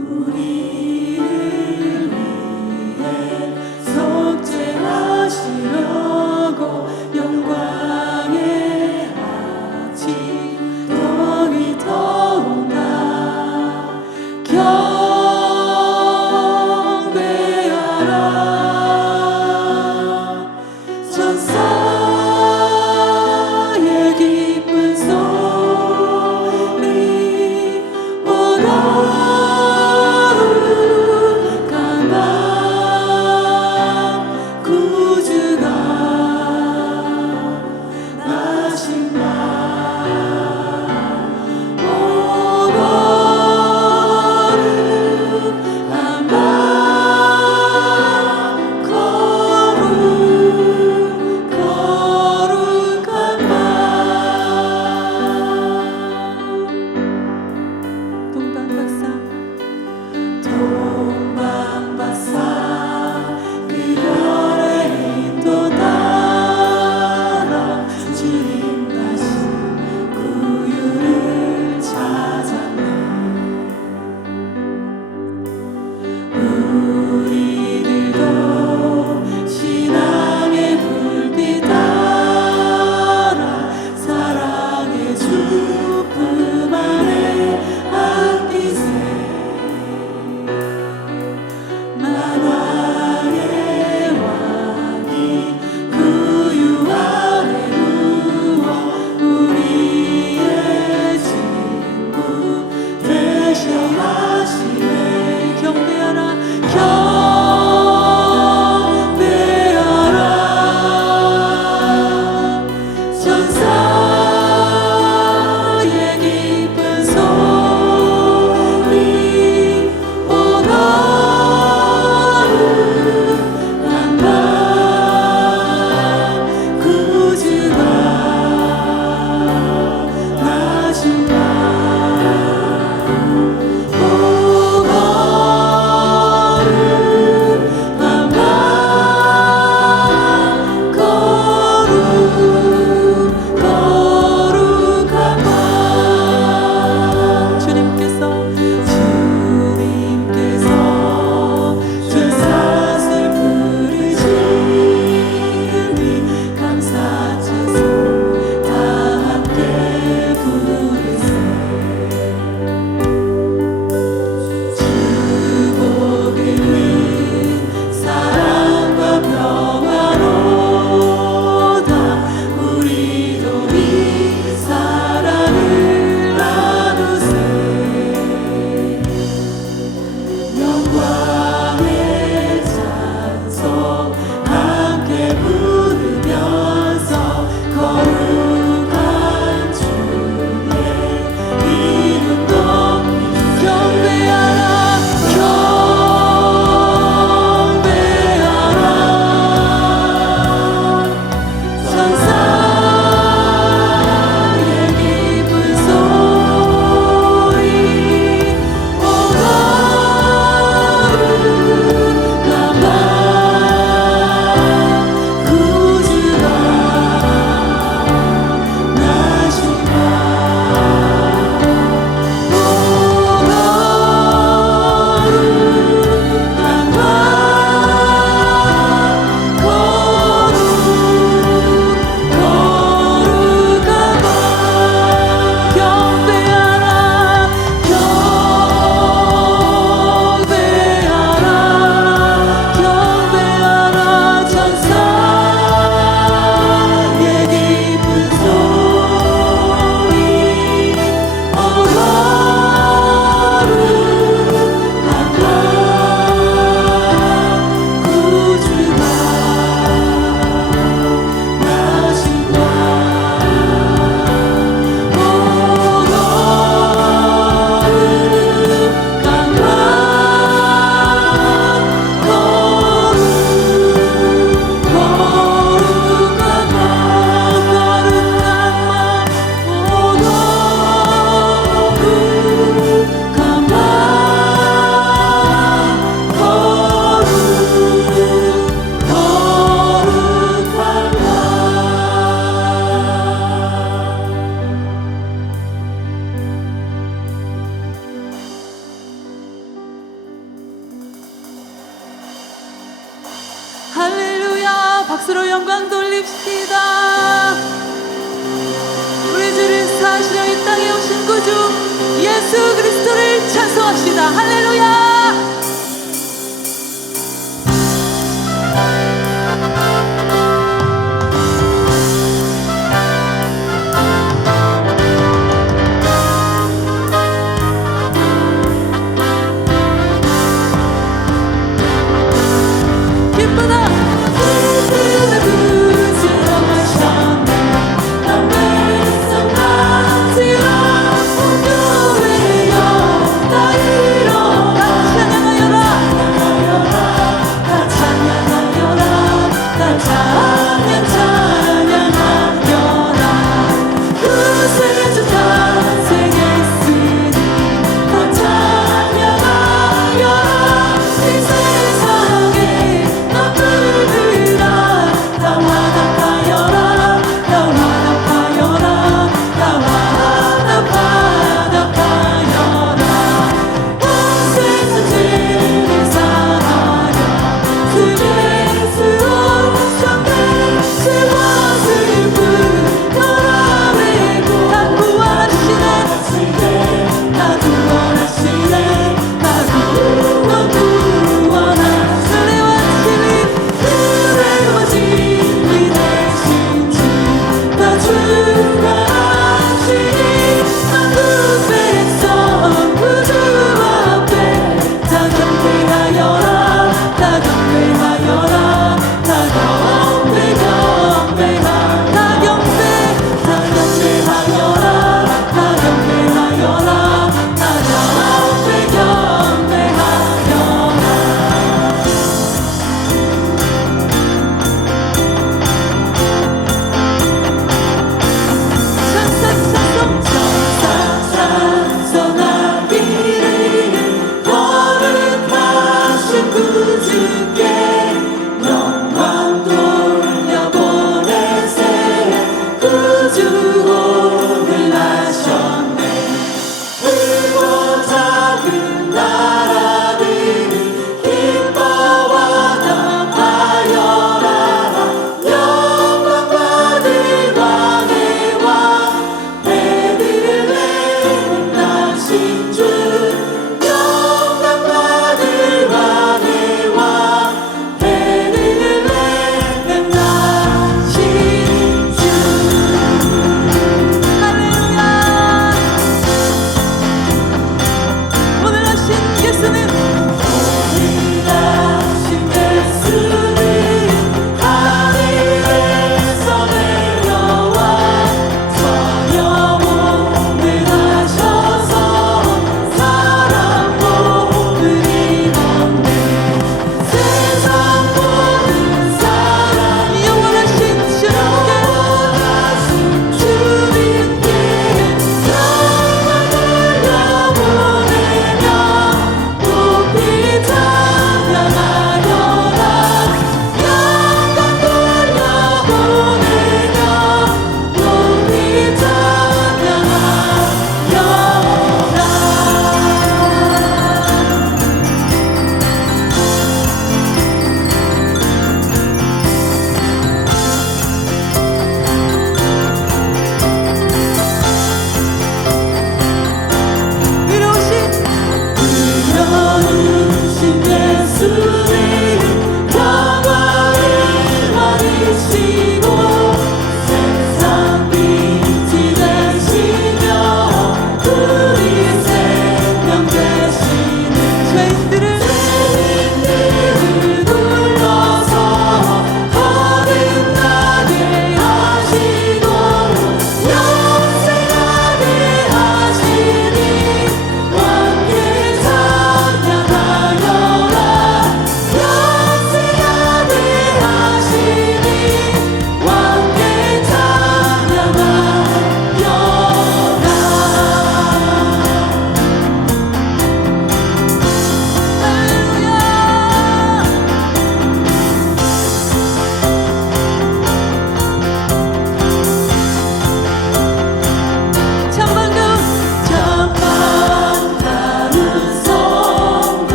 Ooh.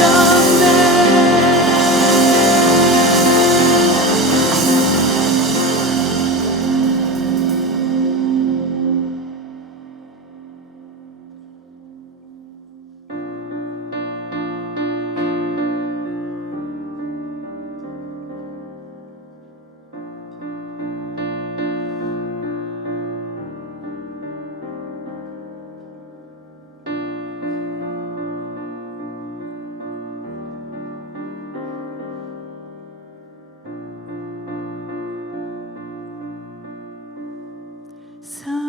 know So